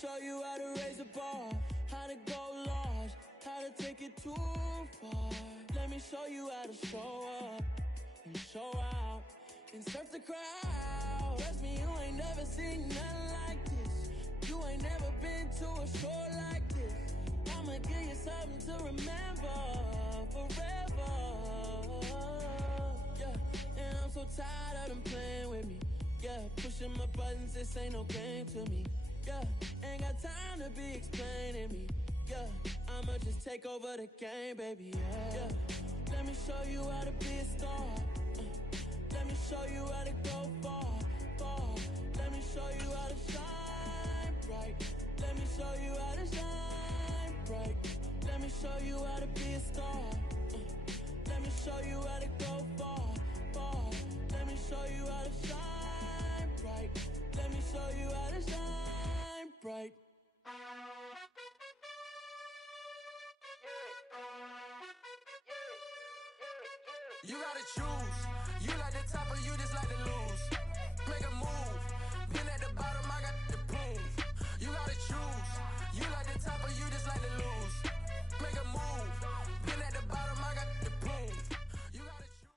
show you how to raise a bar, how to go large, how to take it too far. Let me show you how to show up and show out and surf the crowd. Trust me, you ain't never seen nothing like this. You ain't never been to a show like this. I'ma give you something to remember forever. Yeah, and I'm so tired of them playing with me. Yeah, pushing my buttons, this ain't no game to me. Yeah, ain't got time to be explaining me. Yeah, I'ma just take over the game, baby. Yeah, let me show you how to be a star. Let me show you how to go far, far. Let me show you how to shine bright. Let me show you how to shine bright. Let me show you how to be a star. Let me show you how to go far, far. Let me show you how to shine bright. Let me show you how to shine bright. You gotta choose. You like the top or you just like to lose. Make a move. Been at the bottom, I got the prove. You gotta choose. You like the top or you just like to lose. Make a move. Been at the bottom, I got the prove. You gotta choose.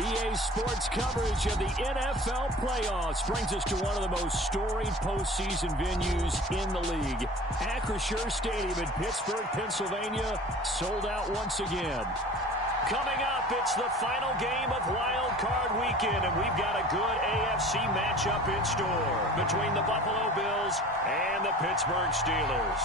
EA Sports coverage of the NFL playoffs brings us to one of the most storied postseason venues in the league. Acrisure Stadium in Pittsburgh, Pennsylvania, sold out once again. Coming up, it's the final game of Wild Card Weekend, and we've got a good AFC matchup in store between the Buffalo Bills and the Pittsburgh Steelers.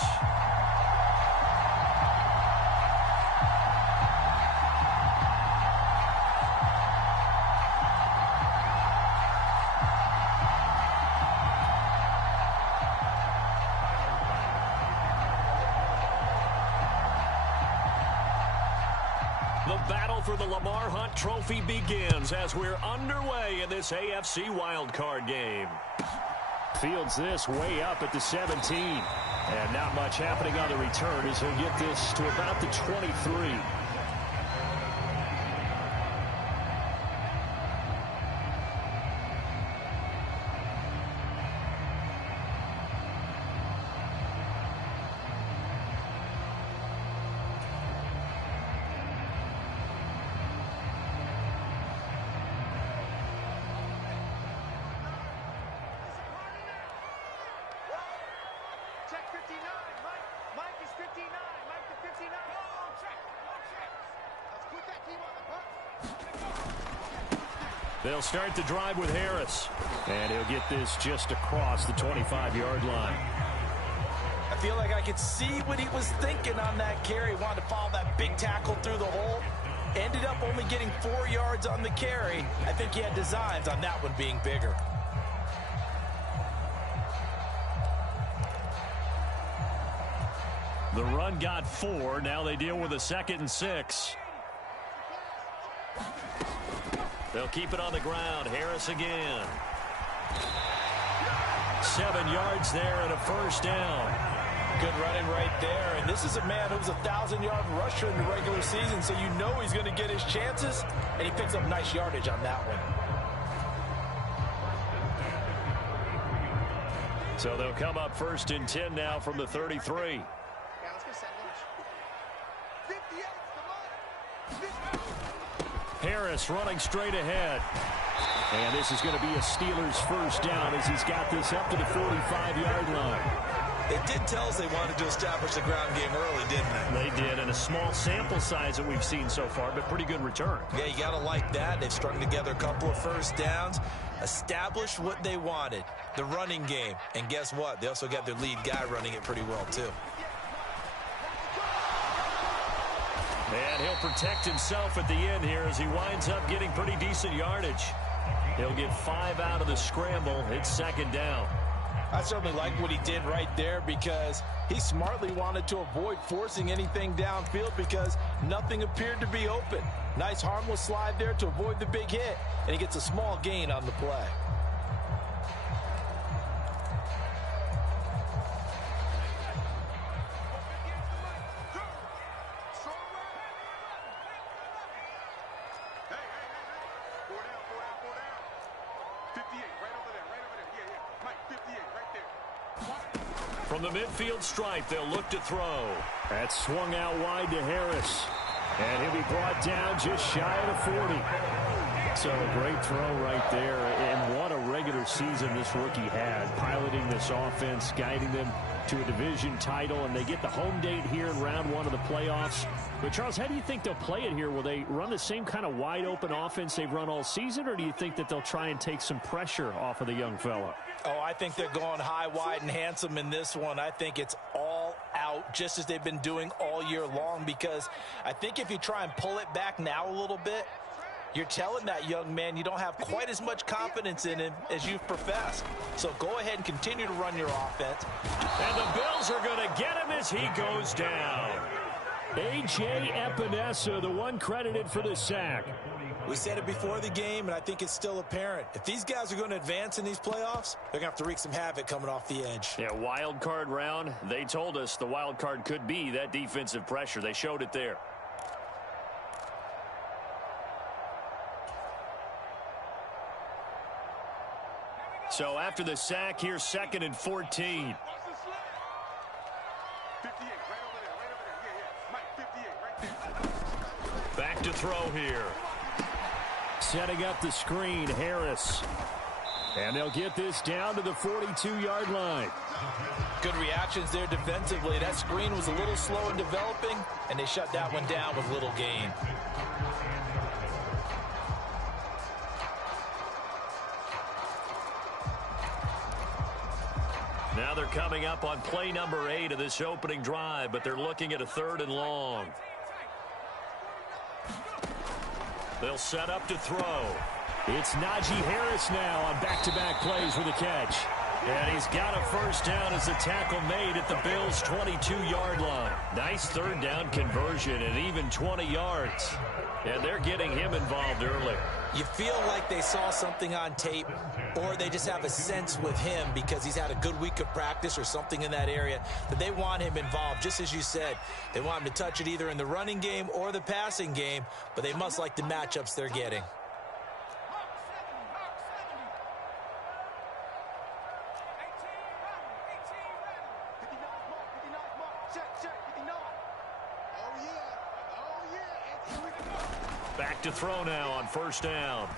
For the Lamar Hunt Trophy begins as we're underway in this AFC wildcard game. Fields this way up at the 17. And not much happening on the return as he'll get this to about the 23. They'll start the drive with Harris. And he'll get this just across the 25-yard line. I feel like I could see what he was thinking on that carry. Wanted to follow that big tackle through the hole. Ended up only getting 4 yards on the carry. I think he had designs on that one being bigger. The run got 4. Now they deal with a 2nd and 6. They'll keep it on the ground. Harris again. 7 yards there and a first down. Good running right there. And this is a man who was a 1,000-yard rusher in the regular season, so you know he's going to get his chances. And he picks up nice yardage on that one. So they'll come up 1st and 10 now from the 33. Harris running straight ahead. And this is going to be a Steelers first down as he's got this up to the 45-yard line. They did tell us they wanted to establish the ground game early, didn't they? They did, and a small sample size that we've seen so far, but pretty good return. Yeah, you got to like that. They've strung together a couple of first downs, established what they wanted, the running game. And guess what? They also got their lead guy running it pretty well, too. And he'll protect himself at the end here as he winds up getting pretty decent yardage. He'll get 5 out of the scramble. It's 2nd down. I certainly like what he did right there because he smartly wanted to avoid forcing anything downfield because nothing appeared to be open. Nice harmless slide there to avoid the big hit, and he gets a small gain on the play. From the midfield stripe, they'll look to throw. That's swung out wide to Harris. And he'll be brought down just shy of the 40. So a great throw right there. And what a regular season this rookie had, piloting this offense, guiding them to a division title. And they get the home date here in round 1 of the playoffs. But, Charles, how do you think they'll play it here? Will they run the same kind of wide-open offense they've run all season, or do you think that they'll try and take some pressure off of the young fella? Oh, I think they're going high, wide, and handsome in this one. I think it's all out, just as they've been doing all year long, because I think if you try and pull it back now a little bit, you're telling that young man you don't have quite as much confidence in him as you've professed. So go ahead and continue to run your offense. And the Bills are going to get him as he goes down. A.J. Epinesa, the one credited for the sack. We said it before the game, and I think it's still apparent. If these guys are going to advance in these playoffs, they're going to have to wreak some havoc coming off the edge. Yeah, wild card round. They told us the wild card could be that defensive pressure. They showed it there. So after the sack, here's 2nd and 14. Back to throw here. Setting up the screen, Harris. And they'll get this down to the 42-yard line. Good reactions there defensively. That screen was a little slow in developing, and they shut that one down with little gain. Now they're coming up on play number 8 of this opening drive, but they're looking at a 3rd and long. They'll set up to throw. It's Najee Harris now on back-to-back plays with a catch. And he's got a first down as the tackle made at the Bills' 22-yard line. Nice 3rd down conversion and even 20 yards. And they're getting him involved early. You feel like they saw something on tape, or they just have a sense with him because he's had a good week of practice or something in that area that they want him involved. Just as you said, they want him to touch it either in the running game or the passing game, but they must like the matchups they're getting. Back to throw now on 1st down.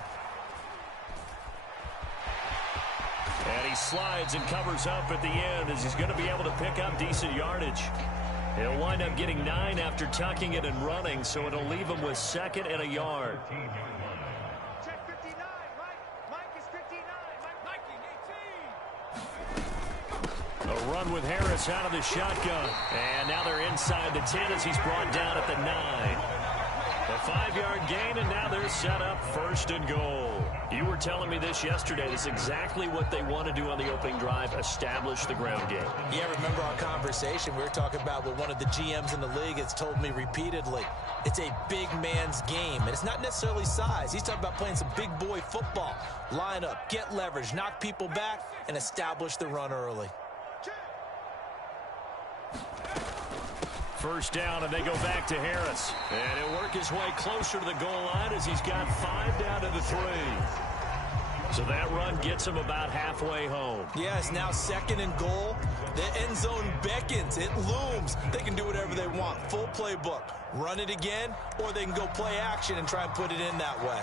And he slides and covers up at the end as he's going to be able to pick up decent yardage. He'll wind up getting 9 after tucking it and running, so it'll leave him with 2nd and a yard. A run with Harris out of the shotgun. And now they're inside the 10 as he's brought down at the 9. A 5-yard gain, and now they're set up 1st and goal. You were telling me this yesterday. This is exactly what they want to do on the opening drive, establish the ground game. Yeah, remember our conversation? We were talking about what one of the GMs in the league has told me repeatedly. It's a big man's game, and it's not necessarily size. He's talking about playing some big boy football. Line up, get leverage, knock people back, and establish the run early. 1st down, and they go back to Harris. And he'll work his way closer to the goal line as he's got 5 down to the 3. So that run gets him about halfway home. Yeah, it's now 2nd and goal. The end zone beckons. It looms. They can do whatever they want. Full playbook. Run it again, or they can go play action and try and put it in that way.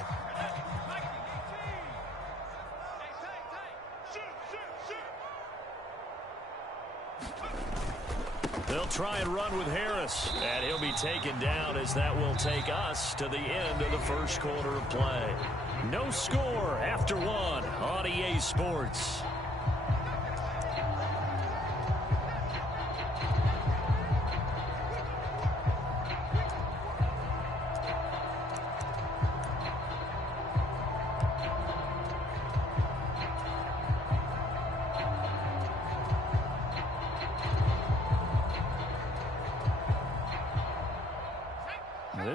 They'll try and run with Harris, and he'll be taken down as that will take us to the end of the 1st quarter of play. No score after 1 on EA Sports.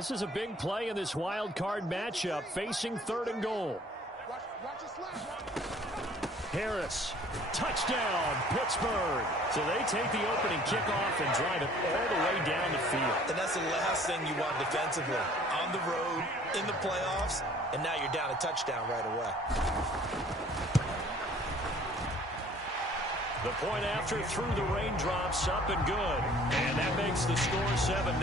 This is a big play in this wild card matchup, facing 3rd and goal. Harris, touchdown, Pittsburgh. So they take the opening kickoff and drive it all the way down the field. And that's the last thing you want defensively. On the road, in the playoffs, and now you're down a touchdown right away. The point after through the raindrops, up and good. And that makes the score 7-0.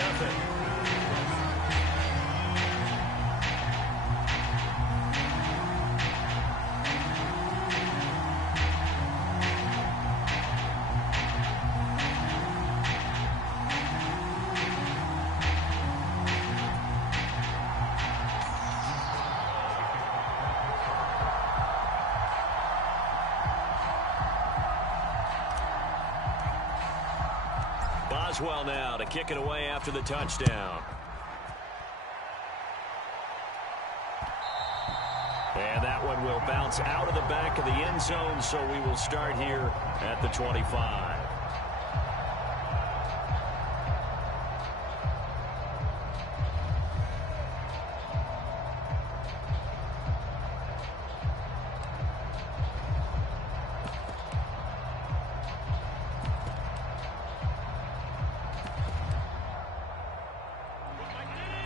Boswell now to kick it away after the touchdown. And that one will bounce out of the back of the end zone, so we will start here at the 25.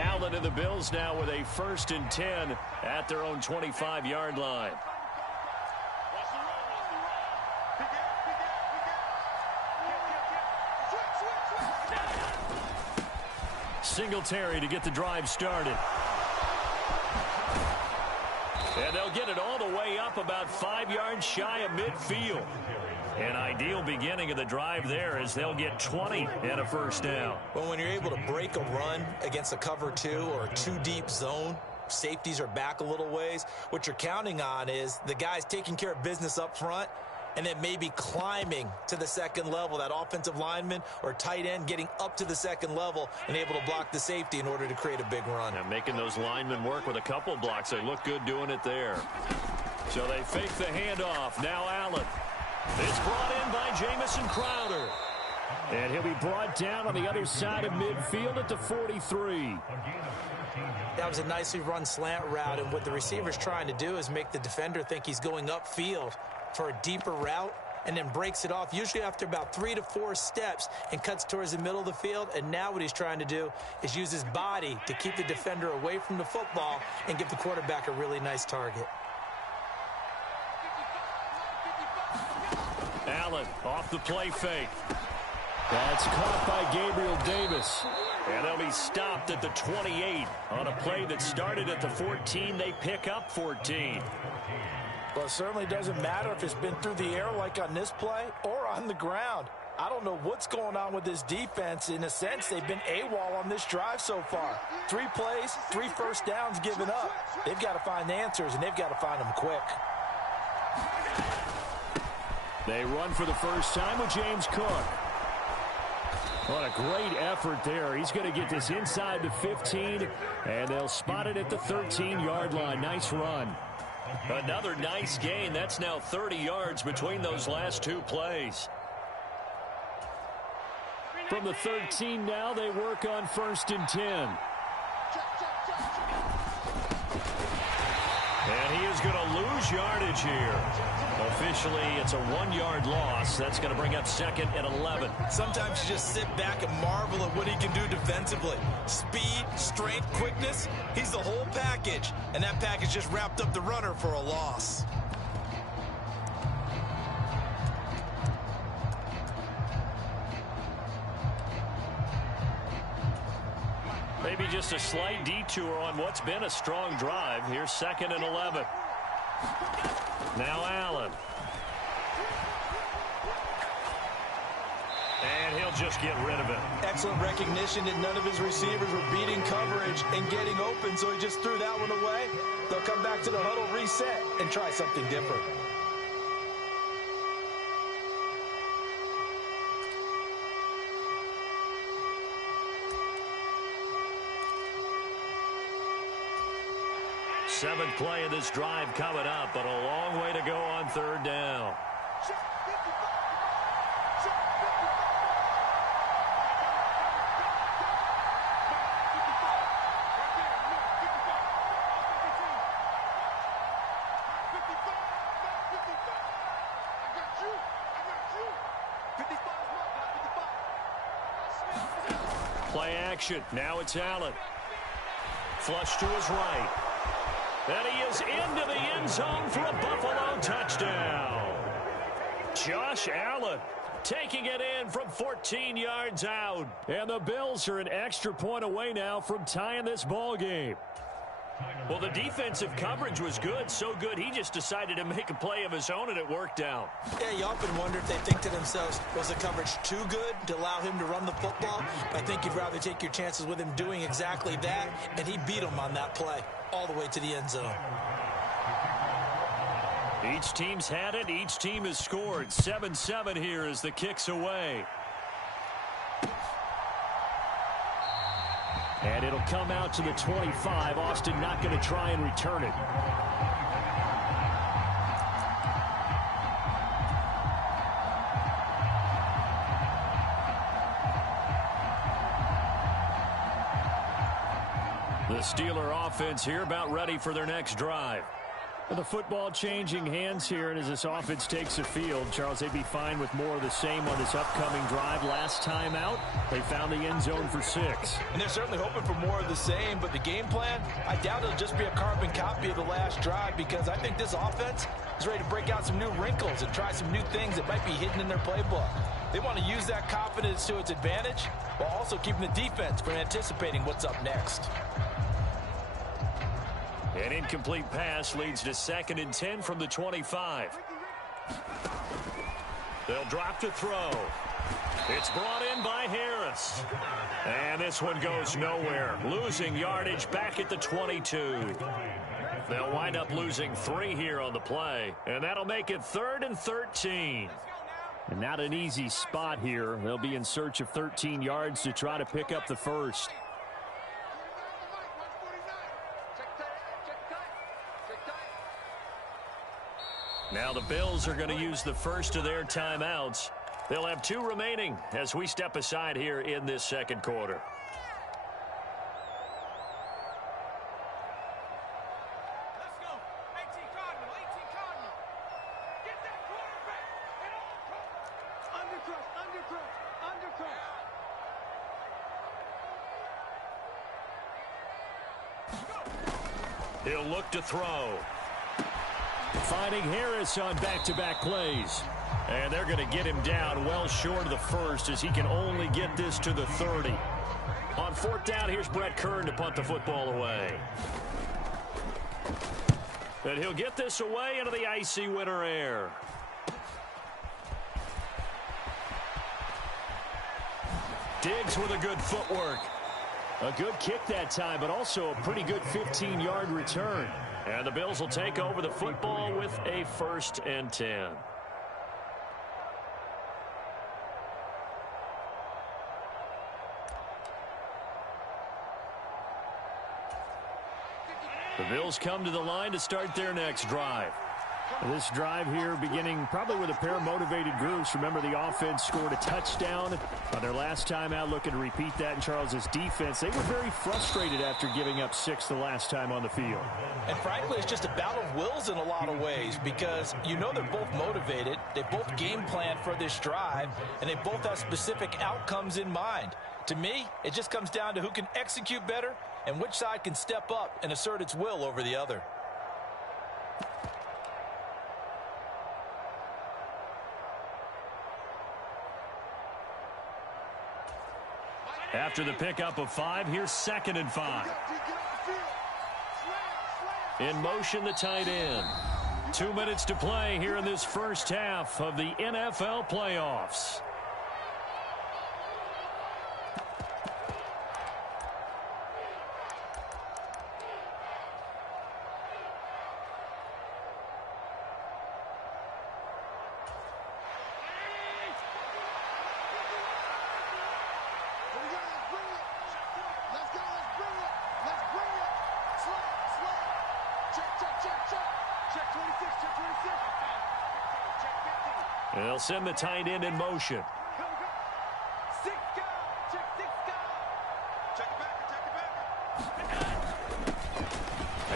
Allen and the Bills now with a 1st and 10 at their own 25-yard line. Singletary to get the drive started. And they'll get it all the way up about 5 yards shy of midfield. An ideal beginning of the drive there as they'll get 20 and a 1st down. Well, when you're able to break a run against a cover 2 or a 2-deep zone, safeties are back a little ways. What you're counting on is the guys taking care of business up front and then maybe climbing to the 2nd level, that offensive lineman or tight end getting up to the 2nd level and able to block the safety in order to create a big run. And making those linemen work with a couple blocks. They look good doing it there. So they fake the handoff. Now Allen. It's brought in by Jamison Crowder. And he'll be brought down on the other side of midfield at the 43. That was a nicely run slant route, and what the receiver's trying to do is make the defender think he's going upfield for a deeper route and then breaks it off, usually after about 3 to 4 steps, and cuts towards the middle of the field. And now what he's trying to do is use his body to keep the defender away from the football and give the quarterback a really nice target. Allen off the play fake. That's caught by Gabriel Davis. And they'll be stopped at the 28 on a play that started at the 14. They pick up 14. Well, it certainly doesn't matter if it's been through the air like on this play or on the ground. I don't know what's going on with this defense. In a sense, they've been AWOL on this drive so far. 3 plays, 3 1st downs given up. They've got to find answers, and they've got to find them quick. They run for the first time with James Cook. What a great effort there. He's going to get this inside the 15, and they'll spot it at the 13-yard line. Nice run. Another nice gain. That's now 30 yards between those last 2 plays. From the 13 now, they work on 1st and 10. And he is going to lose yardage here. Officially, it's a 1-yard loss. That's going to bring up 2nd and 11. Sometimes you just sit back and marvel at what he can do defensively. Speed, strength, quickness. He's the whole package. And that package just wrapped up the runner for a loss. Maybe just a slight detour on what's been a strong drive. Here's 2nd and 11. Now Allen. And he'll just get rid of it. Excellent recognition that none of his receivers were beating coverage and getting open, so he just threw that one away. They'll come back to the huddle, reset, and try something different. Seventh play of this drive coming up, but a long way to go on 3rd down. Play action. Now it's Allen. Flush to his right. And he is into the end zone for a Buffalo touchdown. Josh Allen taking it in from 14 yards out. And the Bills are an extra point away now from tying this ball game. Well, the defensive coverage was good, so good he just decided to make a play of his own, and it worked out. Yeah, you often wonder if they think to themselves, was the coverage too good to allow him to run the football? I think you'd rather take your chances with him doing exactly that, and he beat him on that play all the way to the end zone. Each team's had it. Each team has scored. 7-7 here as the kick's away. And it'll come out to the 25. Austin not going to try and return it. The Steeler offense here about ready for their next drive. The football changing hands here, and as this offense takes the field, Charles, they'd be fine with more of the same on this upcoming drive. Last time out, they found the end zone for 6. And they're certainly hoping for more of the same, but the game plan, I doubt it'll just be a carbon copy of the last drive, because I think this offense is ready to break out some new wrinkles and try some new things that might be hidden in their playbook. They want to use that confidence to its advantage while also keeping the defense from anticipating what's up next. An incomplete pass leads to 2nd and 10 from the 25. They'll drop to throw. It's brought in by Harris. And this one goes nowhere. Losing yardage back at the 22. They'll wind up losing 3 here on the play. And that'll make it 3rd and 13. And not an easy spot here. They'll be in search of 13 yards to try to pick up the first. Now the Bills are going to use the first of their timeouts. They'll have 2 remaining as we step aside here in this second quarter. Let's go. 18 Cardinal. 18 Cardinal. Get that quarterback. Undercrush. Undercrush. Undercrush. He'll look to throw. Finding Harris on back-to-back plays. And they're going to get him down well short of the first as he can only get this to the 30. On 4th down, here's Brett Kern to punt the football away. And he'll get this away into the icy winter air. Diggs with a good footwork. A good kick that time, but also a pretty good 15-yard return. And the Bills will take over the football with a 1st and 10. The Bills come to the line to start their next drive. This drive here beginning probably with a pair of motivated groups. Remember, the offense scored a touchdown on their last time out, looking to repeat that in Charles's defense. They were very frustrated after giving up 6 the last time on the field. And frankly, it's just a battle of wills in a lot of ways, because you know they're both motivated, they both game plan for this drive, and they both have specific outcomes in mind. To me, it just comes down to who can execute better and which side can step up and assert its will over the other. After the pickup of 5, here's 2nd and 5. In motion, the tight end. 2 minutes to play here in this first half of the NFL playoffs. They'll send the tight end in motion.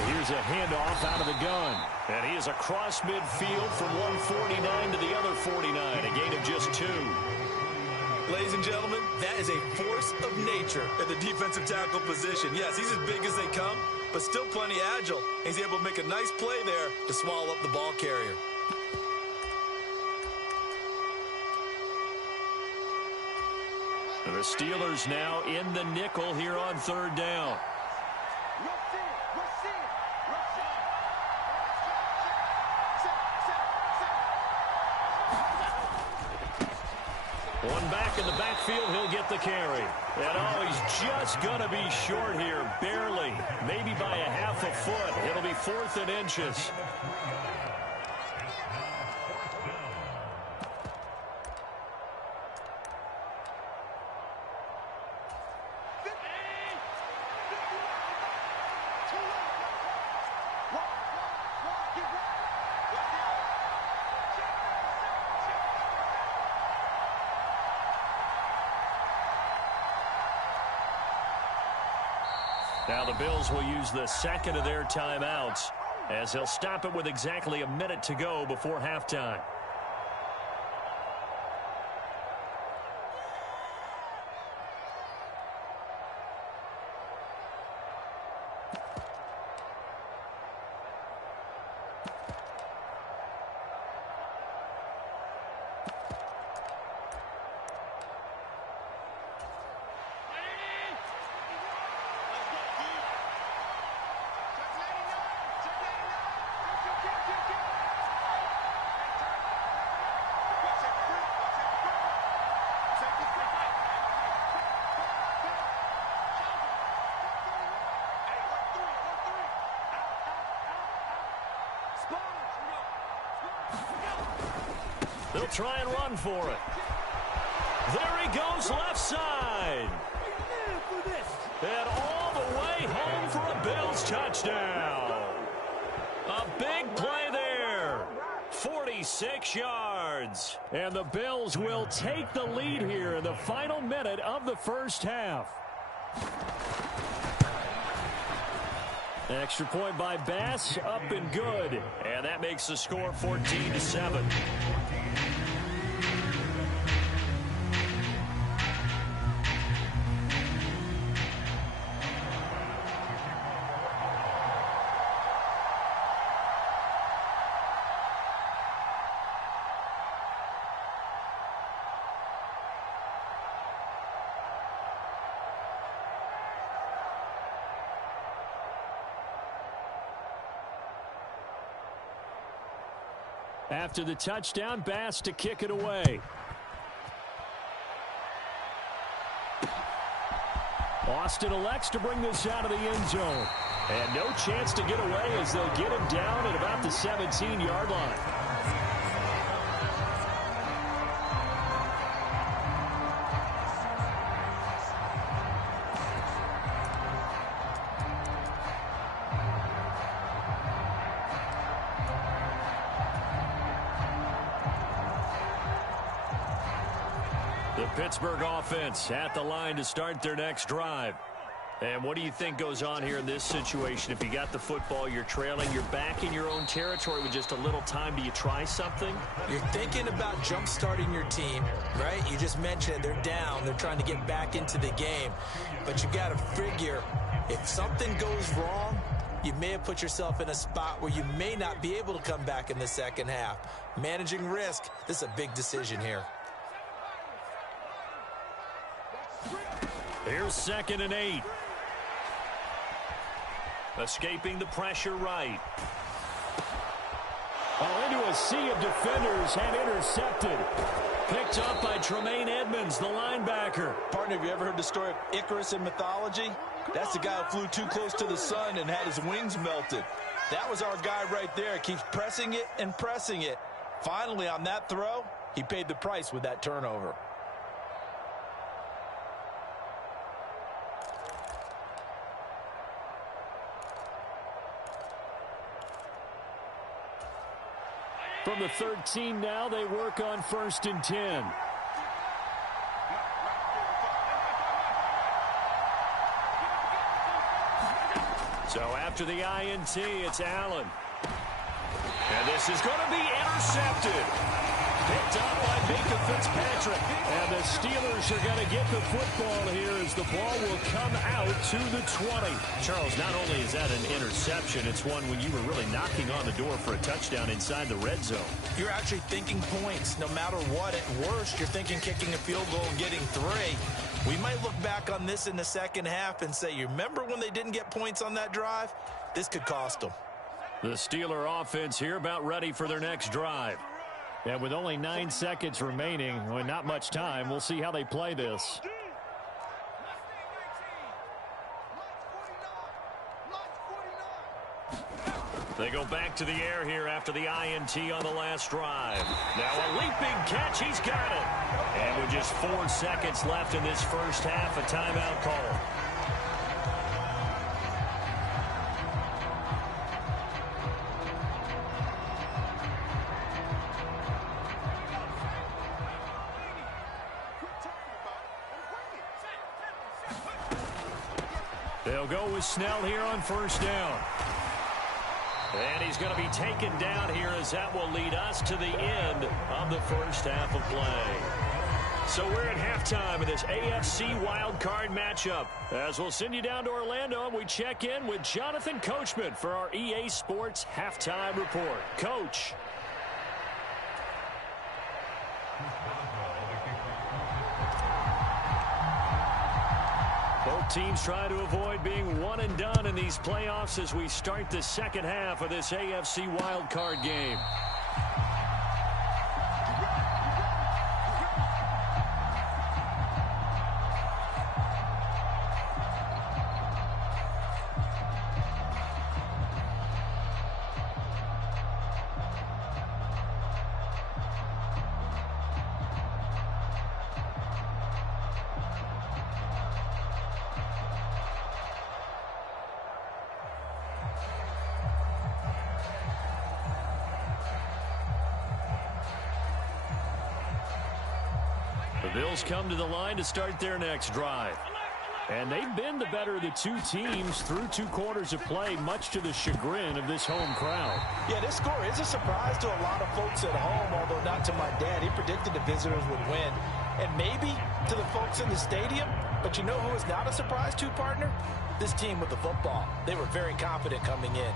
Here's a handoff out of the gun. And he is across midfield from 149 to the other 49. A gain of just 2. Ladies and gentlemen, that is a force of nature at the defensive tackle position. Yes, he's as big as they come, but still plenty agile. He's able to make a nice play there to swallow up the ball carrier. The Steelers now in the nickel here on third down. One back in the backfield, he'll get the carry. And he's just going to be short here, barely, maybe by a half a foot. It'll be 4th and inches. Now the Bills will use the second of their timeouts as they'll stop it with exactly a minute to go before halftime. They'll try and run for it. There he goes left side. And all the way home for a Bills touchdown. A big play there. 46 yards. And the Bills will take the lead here in the final minute of the first half. Extra point by Bass, up and good. And that makes the score 14-7. After the touchdown, Bass to kick it away. Austin elects to bring this out of the end zone. And no chance to get away as they'll get him down at about the 17-yard line. The Pittsburgh offense at the line to start their next drive. And what do you think goes on here in this situation? If you got the football, you're trailing, you're back in your own territory with just a little time. Do you try something? You're thinking about jump-starting your team, right? You just mentioned they're down. They're trying to get back into the game. But you got to figure, if something goes wrong, you may have put yourself in a spot where you may not be able to come back in the second half. Managing risk, this is a big decision here. Here's 2nd and 8. Escaping the pressure right. Into a sea of defenders and intercepted. Picked up by Tremaine Edmonds, the linebacker. Partner, have you ever heard the story of Icarus in mythology? That's the guy who flew too close to the sun and had his wings melted. That was our guy right there. Keeps pressing it and pressing it. Finally, on that throw, he paid the price with that turnover. From the 13 now, they work on 1st and 10. So after the INT, it's Allen. And this is going to be intercepted. picked up by Minkah Fitzpatrick. And the Steelers are going to get the football here as the ball will come out to the 20. Charles, not only is that an interception, it's one when you were really knocking on the door for a touchdown inside the red zone. You're actually thinking points. No matter what, at worst, you're thinking kicking a field goal and getting 3. We might look back on this in the second half and say, you remember when they didn't get points on that drive? This could cost them. The Steeler offense here about ready for their next drive. And with only 9 seconds remaining, with not much time, we'll see how they play this. They go back to the air here after the INT on the last drive. Now a leaping catch. He's got it. And with just 4 seconds left in this first half, a timeout call. They'll go with Snell here on first down. And he's going to be taken down here as that will lead us to the end of the first half of play. So we're at halftime of this AFC wildcard matchup. As we'll send you down to Orlando, and we check in with Jonathan Coachman for our EA Sports Halftime Report. Coach. Both teams try to avoid being one and done in these playoffs as we start the second half of this AFC wildcard game. The Bills come to the line to start their next drive. And they've been the better of the two teams through 2 quarters of play, much to the chagrin of this home crowd. Yeah, this score is a surprise to a lot of folks at home, although not to my dad. He predicted the visitors would win. And maybe to the folks in the stadium. But you know who is not a surprise to, partner? This team with the football. They were very confident coming in.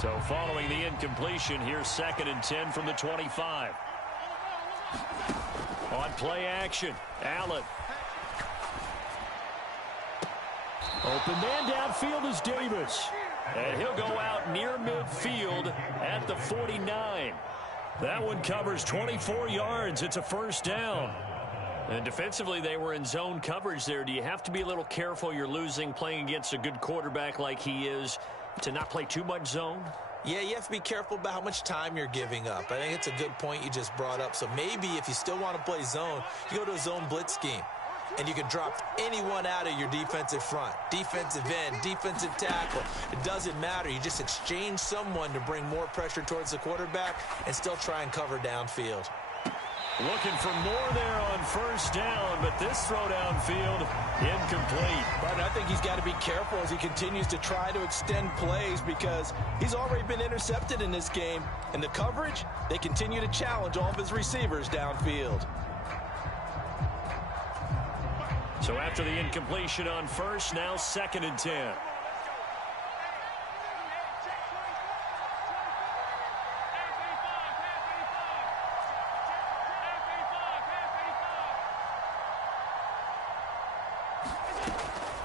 So following the incompletion, here's 2nd and 10 from the 25. On play action, Allen. Open man downfield is Davis. And he'll go out near midfield at the 49. That one covers 24 yards. It's a first down. And defensively, they were in zone coverage there. Do you have to be a little careful? You're losing playing against a good quarterback like he is, to not play too much zone? Yeah, you have to be careful about how much time you're giving up. I think it's a good point you just brought up. So maybe if you still want to play zone, you go to a zone blitz scheme. And you can drop anyone out of your defensive front. Defensive end, defensive tackle. It doesn't matter. You just exchange someone to bring more pressure towards the quarterback and still try and cover downfield. Looking for more there on first down, but this throw downfield incomplete. But I think he's got to be careful as he continues to try to extend plays because he's already been intercepted in this game. And the coverage, they continue to challenge all of his receivers downfield. So after the incompletion on first, now 2nd and 10.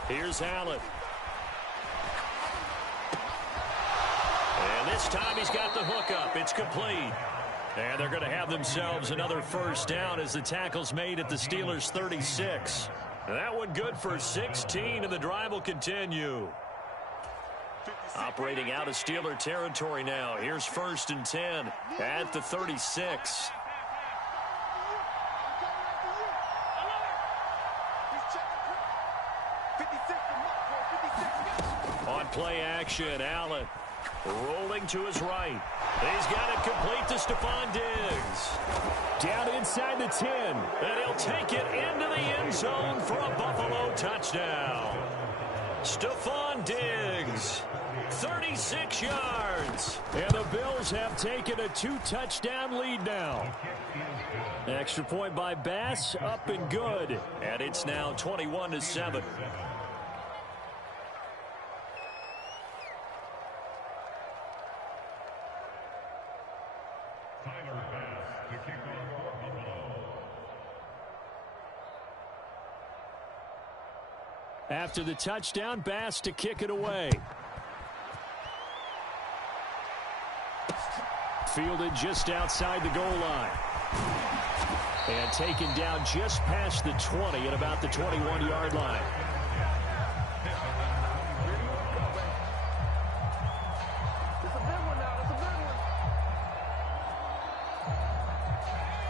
Here's Allen. And this time he's got the hookup. It's complete. And they're going to have themselves another first down as the tackle's made at the Steelers' 36. And that one good for 16, and the drive will continue. Operating out of Steeler territory now. Here's 1st and 10 at the 36. On play action, Allen. Rolling to his right. He's got it complete to Stephon Diggs. Down inside the 10. And he'll take it into the end zone for a Buffalo touchdown. Stephon Diggs, 36 yards. And the Bills have taken a 2-touchdown lead now. Extra point by Bass, up and good. And it's now 21-7. After the touchdown, Bass to kick it away. Fielded just outside the goal line. And taken down just past the 20 at about the 21-yard line.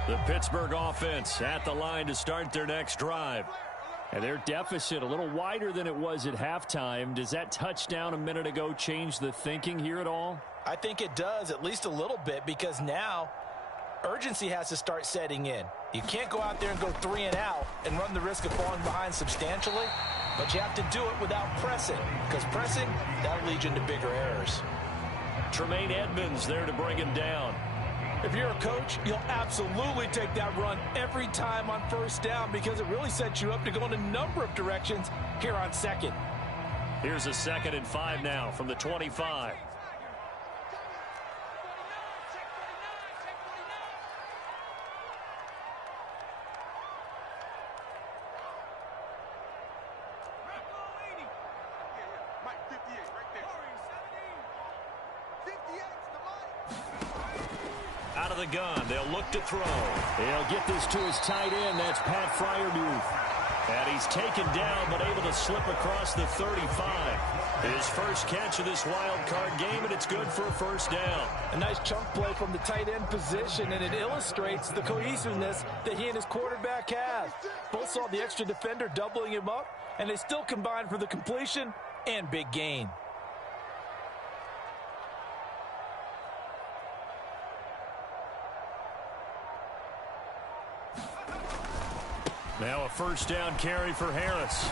The Pittsburgh offense at the line to start their next drive. And their deficit a little wider than it was at halftime. Does that touchdown a minute ago change the thinking here at all? I think it does, at least a little bit, because now urgency has to start setting in. You can't go out there and go 3 and out and run the risk of falling behind substantially, but you have to do it without pressing, because pressing, that'll lead you into bigger errors. Tremaine Edmonds there to bring him down. If you're a coach, you'll absolutely take that run every time on first down because it really sets you up to go in a number of directions here on second. Here's a 2nd and 5 now from the 25. Out of the gun, they'll look to throw. He'll get this to his tight end. That's Pat Freiermuth. And he's taken down, but able to slip across the 35. His first catch of this wild card game, and it's good for a first down. A nice chunk play from the tight end position, and it illustrates the cohesiveness that he and his quarterback have. Both saw the extra defender doubling him up, and they still combined for the completion and big gain. Now a first down carry for Harris.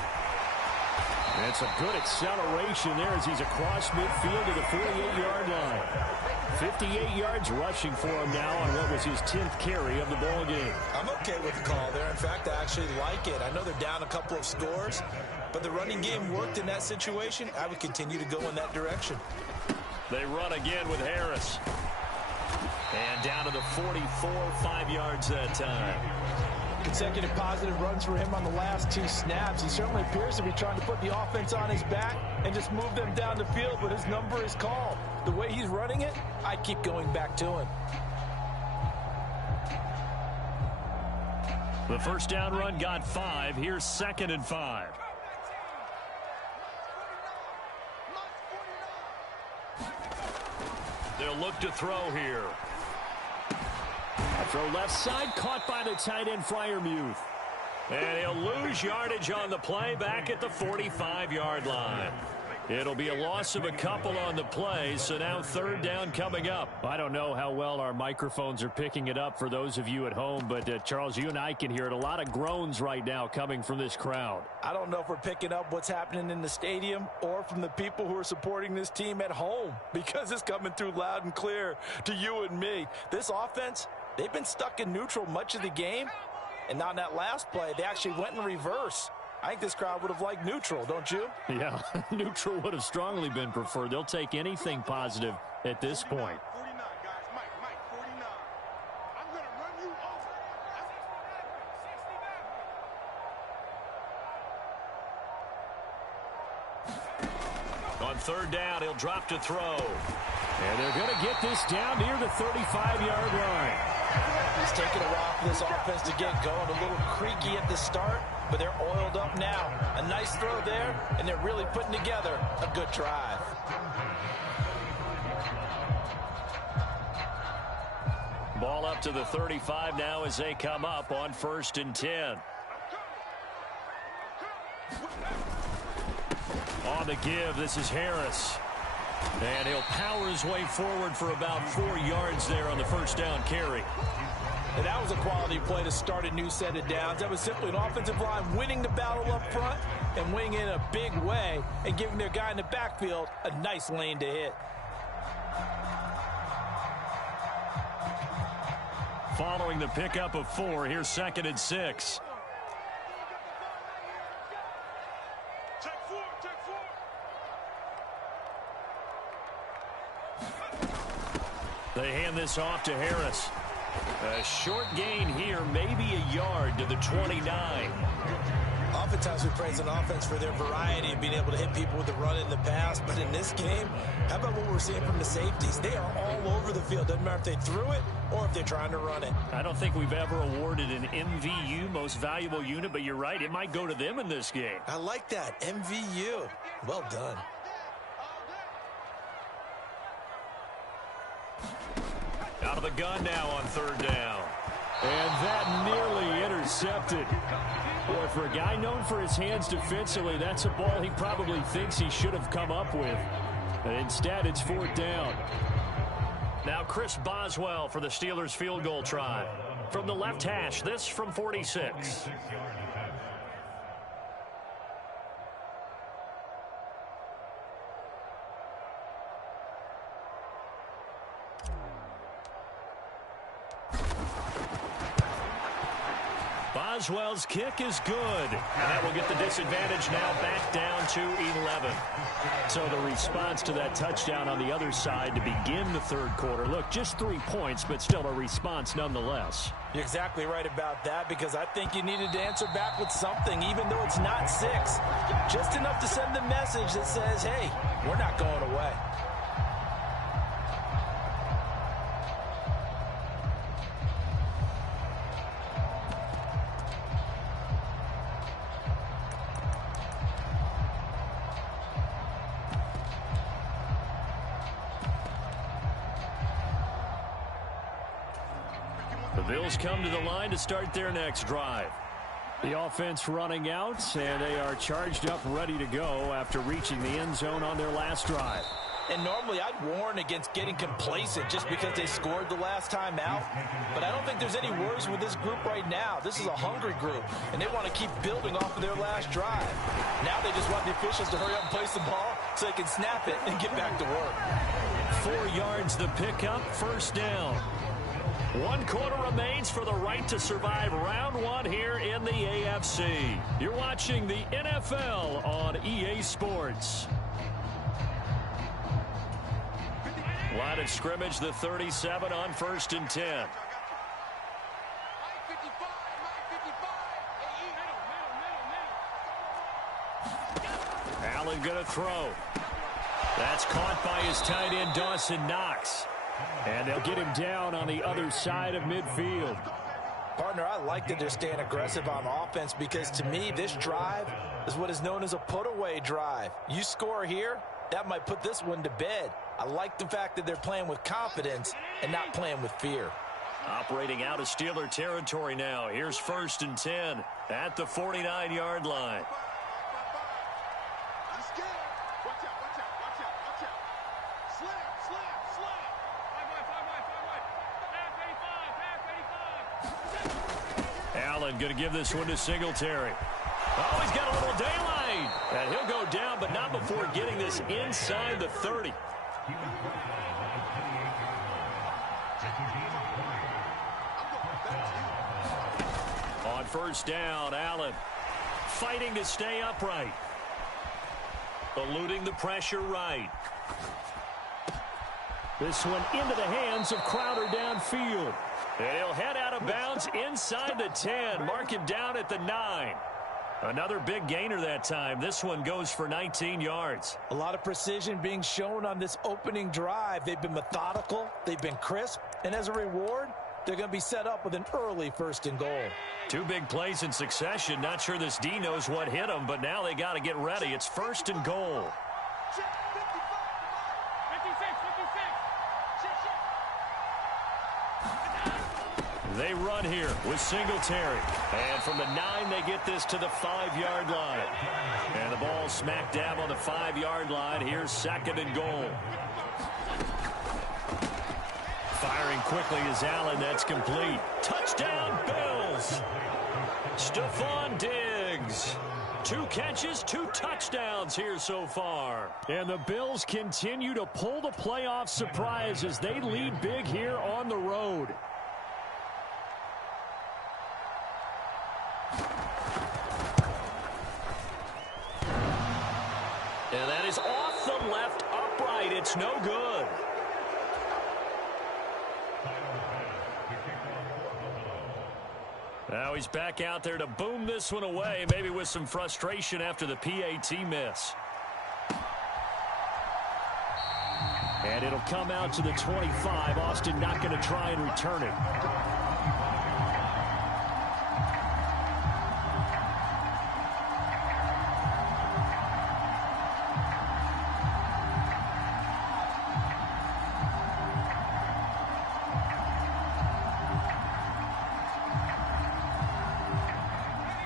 That's a good acceleration there as he's across midfield to the 48-yard line. 58 yards rushing for him now on what was his 10th carry of the ball game. I'm okay with the call there. In fact, I actually like it. I know they're down a couple of scores, but the running game worked in that situation. I would continue to go in that direction. They run again with Harris. And down to the 44, 5 yards that time. Consecutive positive runs for him on the last 2 snaps. He certainly appears to be trying to put the offense on his back and just move them down the field, but his number is called. The way he's running it, I keep going back to him. The first down run got 5. Here's 2nd and 5. They'll look to throw here. Throw left side, caught by the tight end Freiermuth. And he'll lose yardage on the play back at the 45-yard line. It'll be a loss of a couple on the play, so now 3rd down coming up. I don't know how well our microphones are picking it up for those of you at home, but Charles, you and I can hear it. A lot of groans right now coming from this crowd. I don't know if we're picking up what's happening in the stadium or from the people who are supporting this team at home, because it's coming through loud and clear to you and me. This offense, they've been stuck in neutral much of the game, and on that last play, they actually went in reverse. I think this crowd would have liked neutral, don't you? Yeah, neutral would have strongly been preferred. They'll take anything positive at this point. 49, guys. Mike, 49. I'm going to run you over. On 3rd down, he'll drop to throw. And they're going to get this down near the 35-yard line. It's taken a while for this offense to get going. A little creaky at the start, but they're oiled up now. A nice throw there, and they're really putting together a good drive. Ball up to the 35 now as they come up on 1st and 10. On the give, this is Harris. And he'll power his way forward for about 4 yards there on the first down carry. And that was a quality play to start a new set of downs. That was simply an offensive line winning the battle up front and winning in a big way and giving their guy in the backfield a nice lane to hit. Following the pickup of 4, here's 2nd and 6. They hand this off to Harris. A short gain here, maybe a yard to the 29. Oftentimes we praise an offense for their variety of being able to hit people with the run in the pass. But in this game, how about what we're seeing from the safeties? They are all over the field. Doesn't matter if they threw it or if they're trying to run it. I don't think we've ever awarded an MVU, most valuable unit, but you're right, it might go to them in this game. I like that, MVU. Well done. Out of the gun now on 3rd down. And that nearly intercepted. Boy, for a guy known for his hands defensively, that's a ball he probably thinks he should have come up with. But instead, it's 4th down. Now Chris Boswell for the Steelers field goal try. From the left hash, this from 46. Boswell's kick is good. And that will get the disadvantage now back down to 11. So the response to that touchdown on the other side to begin the 3rd quarter. Look, just 3 points, but still a response nonetheless. You're exactly right about that, because I think you needed to answer back with something, even though it's not 6. Just enough to send the message that says, hey, we're not going away. The Bills come to the line to start their next drive. The offense running out, and they are charged up, ready to go after reaching the end zone on their last drive. And normally I'd warn against getting complacent just because they scored the last time out. But I don't think there's any worries with this group right now. This is a hungry group, and they want to keep building off of their last drive. Now they just want the officials to hurry up and place the ball so they can snap it and get back to work. 4 yards the pickup, 1st down. 1 quarter remains for the right to survive round 1 here in the AFC. You're watching the NFL on EA Sports. Line of scrimmage, the 37 on 1st and 10. Allen going to throw. That's caught by his tight end, Dawson Knox. And they'll get him down on the other side of midfield. Partner, I like that they're staying aggressive on offense, because to me, this drive is what is known as a put-away drive. You score here, that might put this one to bed. I like the fact that they're playing with confidence and not playing with fear. Operating out of Steeler territory now. Here's 1st and 10 at the 49-yard line. Allen going to give this one to Singletary. Oh, he's got a little daylight. And he'll go down, but not before getting this inside the 30. On 1st down, Allen fighting to stay upright. Eluding the pressure right. This one into the hands of Crowder downfield. And he'll head out of bounds inside the 10. Mark him down at the 9. Another big gainer that time. This one goes for 19 yards. A lot of precision being shown on this opening drive. They've been methodical. They've been crisp. And as a reward, they're going to be set up with an early 1st and goal. 2 big plays in succession. Not sure this D knows what hit him, but now they got to get ready. It's 1st and goal. They run here with Singletary. And from the 9, they get this to the 5-yard line. And the ball smack dab on the 5-yard line. Here's 2nd and goal. quickly as Allen. That's complete. Touchdown, Bills. Stephon Diggs. 2 catches, 2 touchdowns here so far. And the Bills continue to pull the playoff surprise as they lead big here on the road. And that is off the left upright. It's no good. Now he's back out there to boom this one away, maybe with some frustration after the PAT miss. And it'll come out to the 25. Austin not going to try and return it.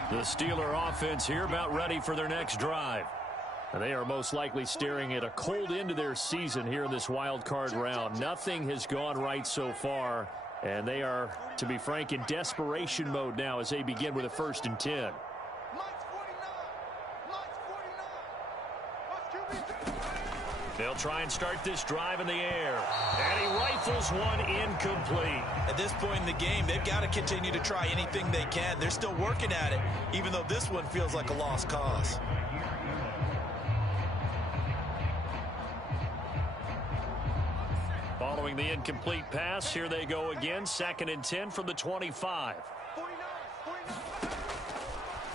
The Steeler offense here about ready for their next drive. And they are most likely staring at a cold end to their season here in this wild card round. Nothing has gone right so far, and they are, to be frank, in desperation mode now as they begin with a 1st and 10. They'll try and start this drive in the air. And he rifles one incomplete. At this point in the game, they've got to continue to try anything they can. They're still working at it, even though this one feels like a lost cause. Following the incomplete pass, here they go again. 2nd and 10 from the 25.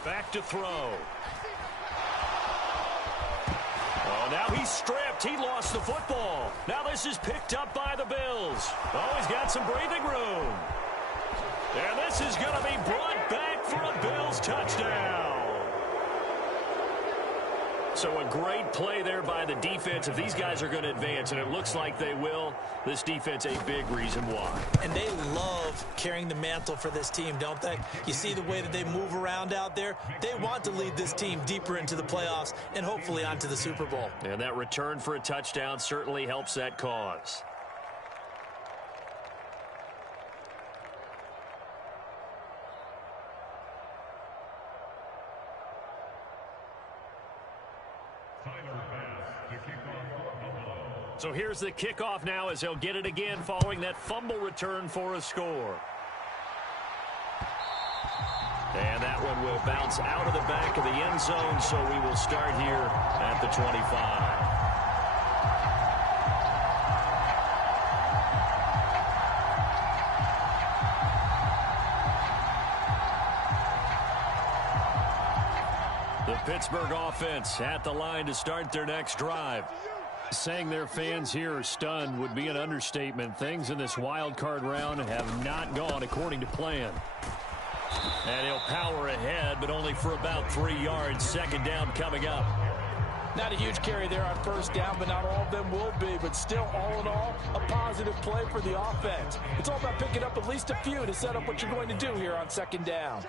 Back to throw. Oh, now he's stripped. He lost the football. Now this is picked up by the Bills. Oh, he's got some breathing room. And this is going to be brought back for a Bills touchdown. So a great play there by the defense. If these guys are going to advance, and it looks like they will, this defense a big reason why. And they love carrying the mantle for this team, don't they? You see the way that they move around out there? They want to lead this team deeper into the playoffs and hopefully onto the Super Bowl. And that return for a touchdown certainly helps that cause. So here's the kickoff now as they'll get it again following that fumble return for a score. And that one will bounce out of the back of the end zone, so we will start here at the 25. The Pittsburgh offense at the line to start their next drive. Saying their fans here are stunned would be an understatement. Things in this wild card round have not gone according to plan. And he'll power ahead, but only for about 3 yards. 2nd down coming up. Not a huge carry there on 1st down, but not all of them will be. But still, all in all, a positive play for the offense. It's all about picking up at least a few to set up what you're going to do here on 2nd down.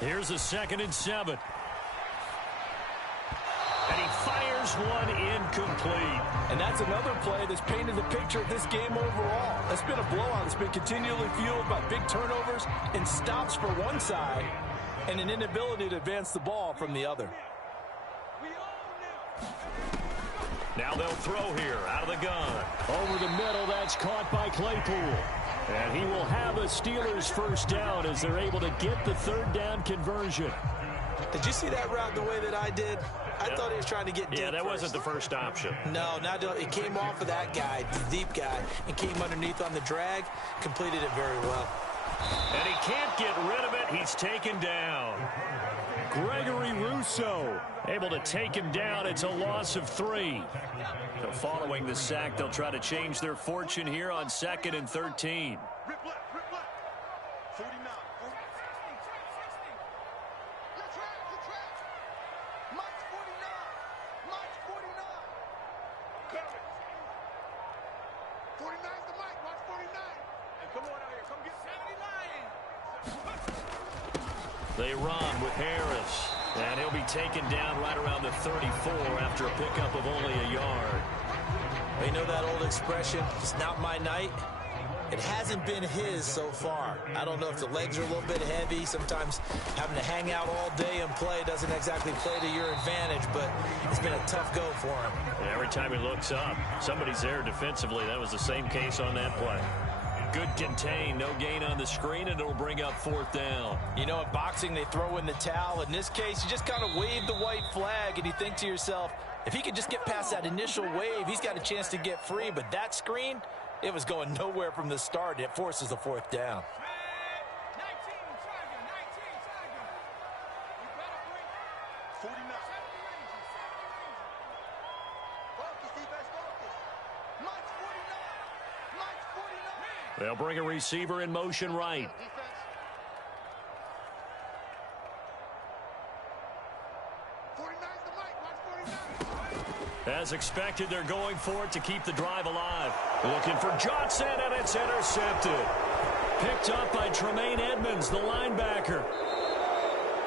Here's a 2nd and 7. And he fires one incomplete. And that's another play that's painted the picture of this game overall. That's been a blowout. It's been continually fueled by big turnovers and stops for one side and an inability to advance the ball from the other. Now they'll throw here out of the gun. Over the middle, that's caught by Claypool. And he will have a Steelers 1st down as they're able to get the 3rd down conversion. Did you see that route the way that I did? I thought he was trying to get deep. Yeah, that first. wasn't the first option. No, it came off of that guy, the deep guy, and came underneath on the drag, completed it very well. And he can't get rid of it. He's taken down. Gregory Rousseau able to take him down. It's a loss of 3. So following the sack, they'll try to change their fortune here on 2nd and 13. Rip left. 49. Mike's 49. 49's the Mike. Watch 49. And come on out here. Come get 79. They run with Harris. And he'll be taken down right around the 34 after a pickup of only a yard. You know that old expression, it's not my night? It hasn't been his so far. I don't know if the legs are a little bit heavy. Sometimes having to hang out all day and play doesn't exactly play to your advantage, but it's been a tough go for him. And every time he looks up, somebody's there defensively. That was the same case on that play. Good contain, no gain on the screen, and it'll bring up 4th down. You know, in boxing, they throw in the towel. In this case, you just kind of wave the white flag, and you think to yourself, if he could just get past that initial wave, he's got a chance to get free. But that screen, it was going nowhere from the start. It forces a 4th down. They'll bring a receiver in motion right. As expected, they're going for it to keep the drive alive. Looking for Johnson, and it's intercepted. Picked up by Tremaine Edmonds, the linebacker.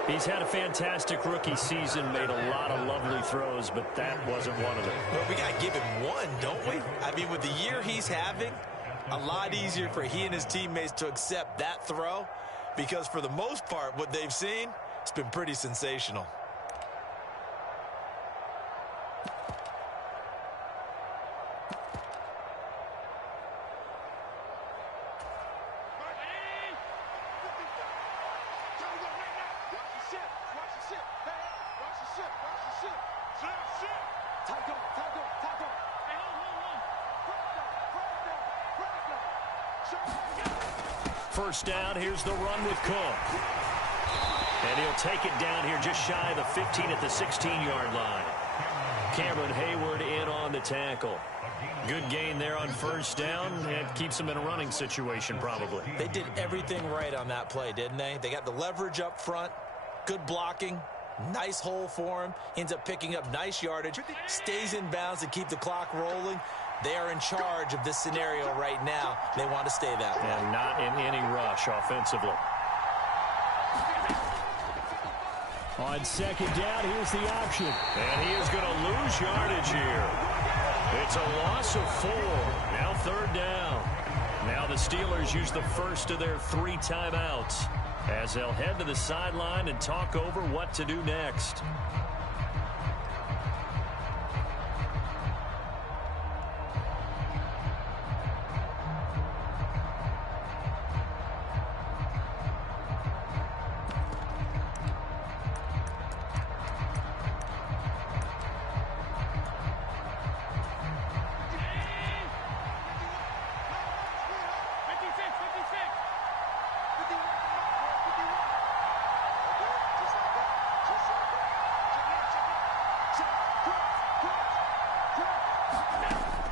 He's had a fantastic rookie season, made a lot of lovely throws, but that wasn't one of them. Well, we got to give him one, don't we? I mean, with the year he's having, a lot easier for he and his teammates to accept that throw, because for the most part, what they've seen, it's been pretty sensational. First down, here's the run with Cook. And he'll take it down here just shy of the 15 at the 16-yard line. Cameron Hayward in on the tackle. Good gain there on first down, and keeps him in a running situation probably. They did everything right on that play, didn't they? They got the leverage up front, good blocking, nice hole for him, ends up picking up nice yardage, stays in bounds to keep the clock rolling. They are in charge of this scenario right now. They want to stay that way. And not in any rush offensively. On second down, here's the option. And he is going to lose yardage here. It's a loss of 4. Now 3rd down. Now the Steelers use the first of their 3 timeouts as they'll head to the sideline and talk over what to do next.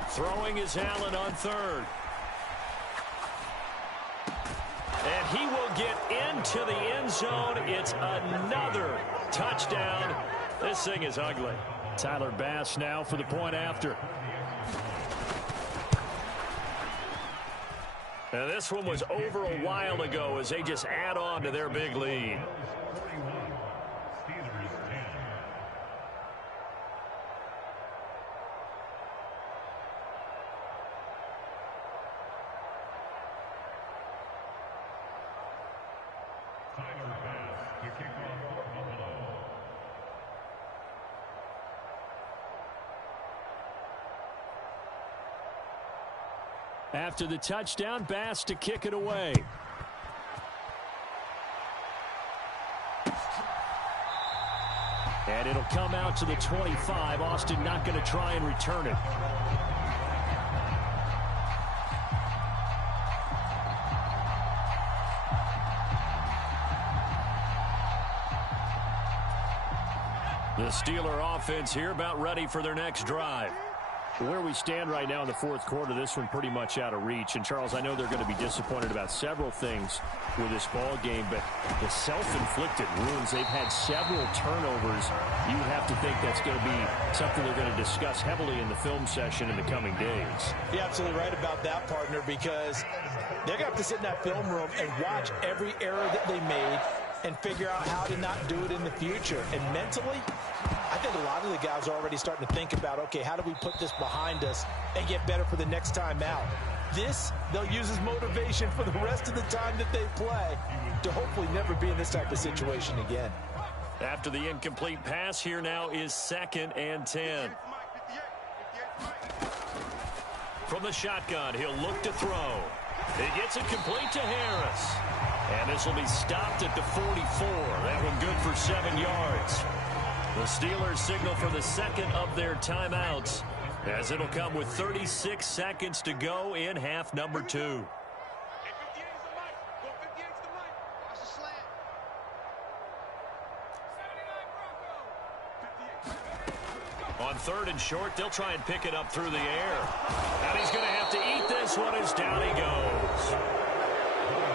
Throwing is Allen on 3rd. And he will get into the end zone. It's another touchdown. This thing is ugly. Tyler Bass now for the point after. And this one was over a while ago as they just add on to their big lead. After the touchdown, Bass to kick it away. And it'll come out to the 25. Austin not going to try and return it. The Steeler offense here about ready for their next drive. Where we stand right now in the 4th quarter, this one pretty much out of reach. And, Charles, I know they're going to be disappointed about several things with this ball game, but the self-inflicted wounds, they've had several turnovers. You have to think that's going to be something they're going to discuss heavily in the film session in the coming days. You're absolutely right about that, partner, because they're going to have to sit in that film room and watch every error that they made and figure out how to not do it in the future. And mentally, I think a lot of the guys are already starting to think about, okay, how do we put this behind us and get better for the next time out? This, they'll use as motivation for the rest of the time that they play to hopefully never be in this type of situation again. After the incomplete pass, here now is 2nd and 10. From the shotgun, he'll look to throw. He gets it complete to Harris. And this will be stopped at the 44. That one good for 7 yards. The Steelers signal for the second of their timeouts, as it'll come with 36 seconds to go in half number 2. On 3rd and short, they'll try and pick it up through the air. And he's going to have to eat this one as down he goes.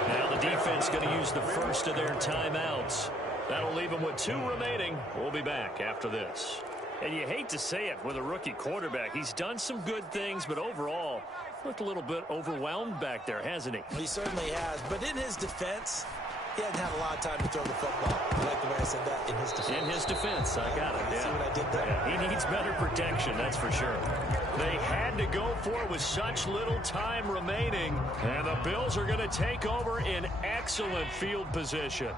Now the defense going to use the first of their timeouts. That'll leave them with 2 remaining. We'll be back after this. And you hate to say it with a rookie quarterback. He's done some good things, but overall, looked a little bit overwhelmed back there, hasn't he? He certainly has. But in his defense, he hasn't had a lot of time to throw the football. I like the way I said that, in his defense. In his defense, I got it. Yeah. See what I did there? Yeah, he needs better protection, that's for sure. They had to go for it with such little time remaining, and the Bills are going to take over in excellent field position.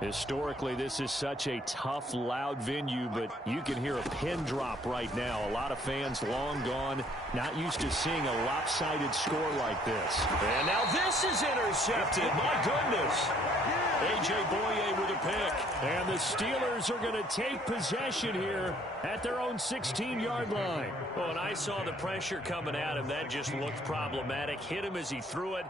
Historically, this is such a tough, loud venue, but you can hear a pin drop right now. A lot of fans long gone, not used to seeing a lopsided score like this. And now this is intercepted. My goodness. A.J. Boye with a pick. And the Steelers are going to take possession here at their own 16-yard line. Oh, and I saw the pressure coming at him. That just looked problematic. Hit him as he threw it.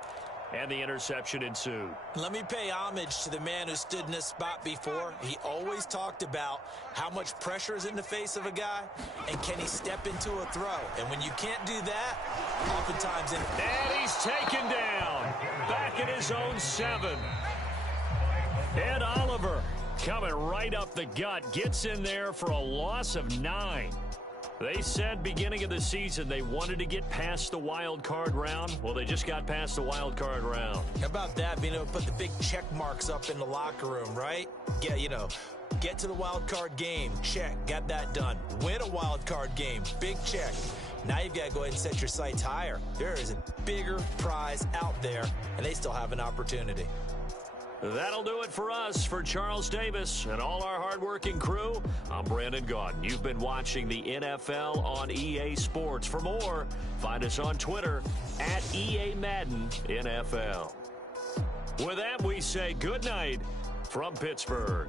And the interception ensued. Let me pay homage to the man who stood in this spot before. He always talked about how much pressure is in the face of a guy, and can he step into a throw. And when you can't do that, oftentimes... And he's taken down. Back in his own 7. Ed Oliver coming right up the gut. Gets in there for a loss of 9. They said beginning of the season they wanted to get past the wild card round. Well, they just got past the wild card round. How about that, being able to put the big check marks up in the locker room, right? Get to the wild card game, check, got that done. Win a wild card game, big check. Now you've got to go ahead and set your sights higher. There is a bigger prize out there, and they still have an opportunity. That'll do it for us. For Charles Davis and all our hardworking crew, I'm Brandon Gaudin. You've been watching the NFL on EA Sports. For more, find us on Twitter at EA Madden NFL. With that, we say good night from Pittsburgh.